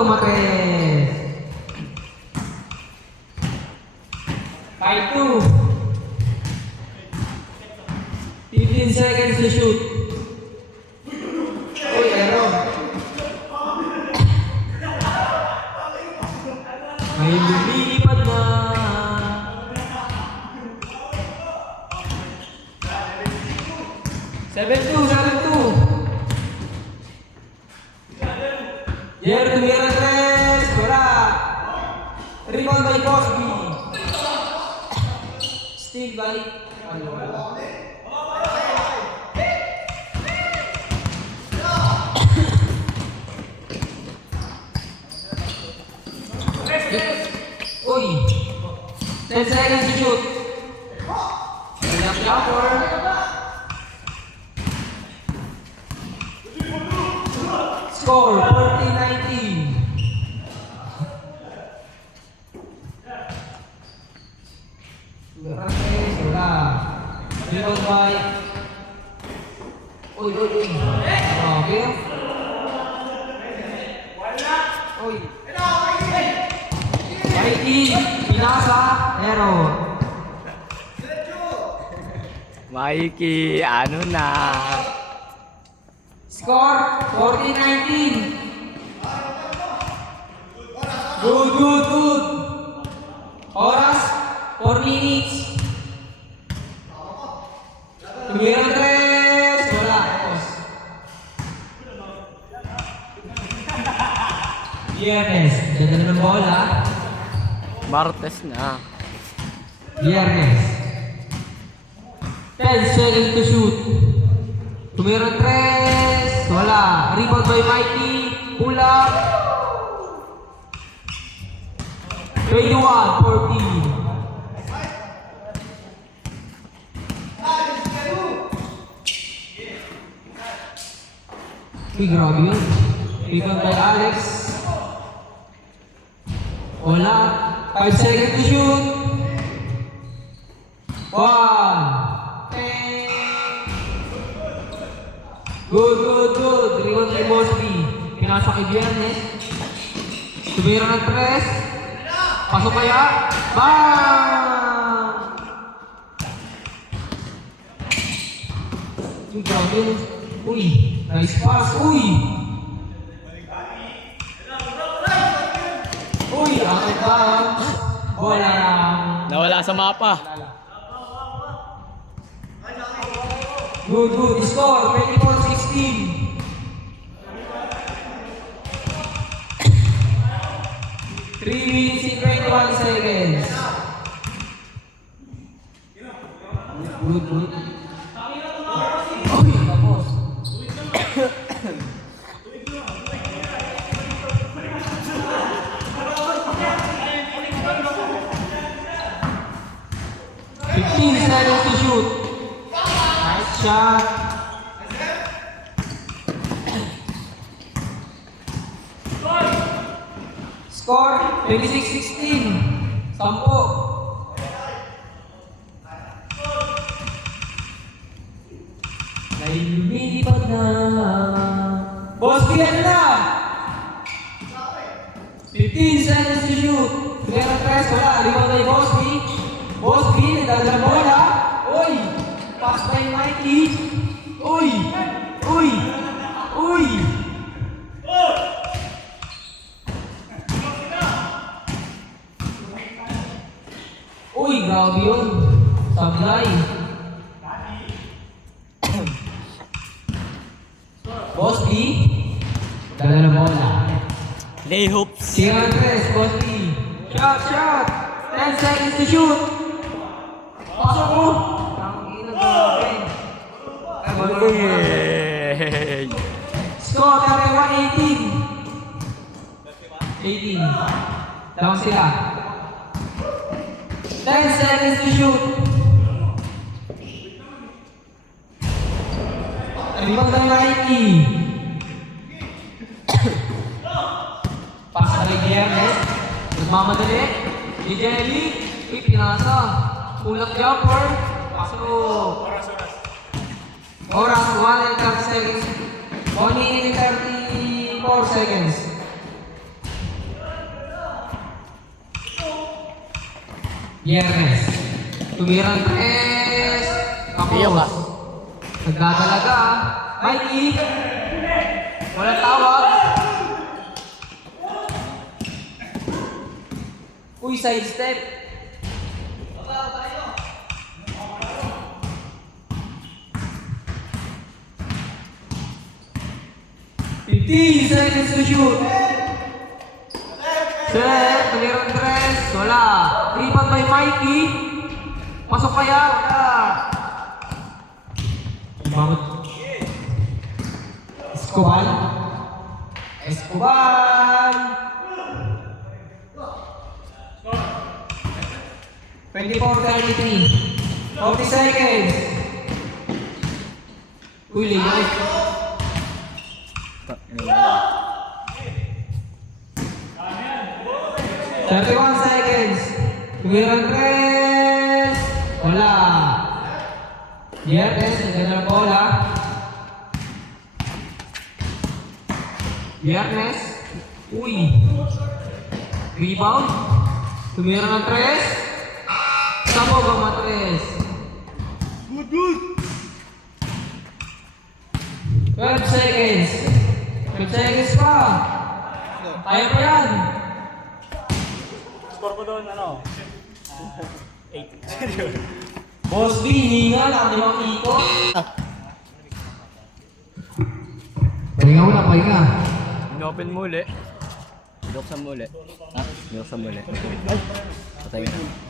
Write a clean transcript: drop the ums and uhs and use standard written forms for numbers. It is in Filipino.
Matres. Kahit 2. 15 seconds to shoot. Uy, error. May lumilipad na. Seven two. Jer tumira tres, bola. Rebound by Cosby. Steal balik. Uy. 10 seconds to shoot. Enough jumper. Score 40-19. Rames, wala. Rebound by. Uy. Okay. Uy. Mikey, pinasa, error. Mikey, ano na? Score 40-19. Good. Oras 4 minutes. Tumira tres, wala. Viernes, jaga na ng bola. Martes na. Viernes. 10 seconds to shoot. Tumira tres, wala. Rebound by Mikey, pull up. 21-14. Uy, grabe yun. Rebound by Alex. Wala. 5 seconds to shoot. 1. Good. Rebound by Mosby. Pinasa kay Viernes. Tumira ng tres. Pasok kaya? Bang! Uy, grabe yun. Uy, nice pass. Uy, akit ba? Bola lang. Nawala sa mapa. Good. Score, 24-16. 3 minutes and 21 seconds. Good. Uy, tapos. Seconds to shoot. Nice shot. Score 26-16. 10. May lumilipad na. Boss, bigyan na! 15 seconds to shoot. Tumira tres, wala. Rebound by Bosby. Bosby, nagdadala ng bola. Uy! Pass by Mikey. Uy! Uy, grabe yun. Sablay. Bosby, dala ng bola. Lay hoops. Tira ng tres, Bosby. Shot. 10 seconds to shoot. Pasok mo. Tangina, grabe. Yay! Score 31-18. Down sila. 10 seconds to shoot. Rebound by Mikey. Pass kay Viernes. Nagmamadali. Ni Jelly. Uy, pinasa. Kulang jumper. Pasok. Oras 1 and 30 seconds. 1 minute and 34 seconds. Yernes. Tumirang 3. Iyo ka. Nagdadalaga. Mikey. Walang tawag. Uy, side step. 15 seconds to shoot. Set, tumirang 3. Wala. Rebound by Mikey. Pasok kaya? Wala. Bakit? Escobar. Escobar. 24-33. 40 seconds. Uy, ligaw. 31 seconds. Tumirang 3. Wala. Yernes, naganda ng bola. Yernes. Uy. Rebound. Tumira ng 3. Sabog ang matres. Good. 12 seconds. 12 seconds pa. Kaya pa yan. Score ko doon, ano? 8. Boss B, hinga lang. Di ba ikot? Pahinga mo na, pahinga. Inopen mo uli. Binuksan mo uli. Ha? Binuksan mo uli. Ay! Patay na.